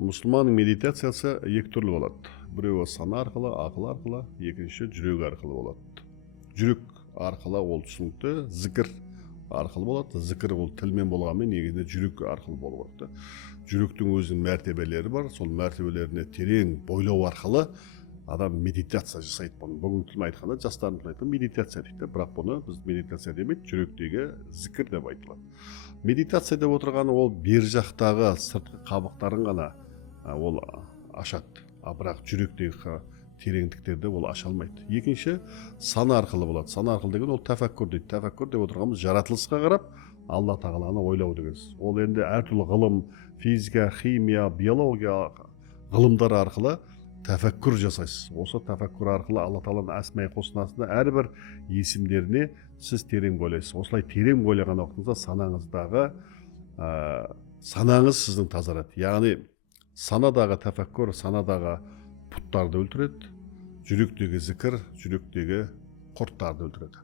Мұсылманның медитациясы екі түрлі болады. Біреуі сана арқылы, ақыл арқылы, екінші жүрек арқылы болады. Жүрек арқылы ол түсінікті, зікір арқылы болады. Зікір ол тілмен болғанмен негізінде жүрек арқылы болады. Жүректің өзінің мәртебелері бар, сол мәртебелеріне терең бойлау арқылы адам медитация жасайды. Бүгін тілмен айтқанда, жастардың тілмен айтқанда медитация дейді. Бірақ бұны біз медитация демейді, жүректегі зікір деп айтылады. Медитация деп отырғаны ол бер жақтағы сыртқы қабықтарын ғана ол ашады. Бірақ жүректегі тереңдіктерді ол аша алмайды. Екінші сана арқылы болады. Сана арқылы деген ол тәфәккүр дейді. Тәфәккүр деп отырғанымыз жаратылысқа қарап Алла тағаланы ойлау деген. Ол енді әртүрлі ғылым, физика, химия, биология ғылымдар арқылы тәфәккүр жасайсыз. Осы тәфәккүр арқылы Алла тағаланың әсма хұснасында әрбір есімдеріне сіз терең бойлайсыз. Осылай терең бойлаған уақытыңызда санаңыздағы санаңыз сіздің тазарады. Яғни санадағы тәфәккүр, санадағы пұттарды өлтіреді, жүректегі зікір, жүректегі құрттарды өлтіреді.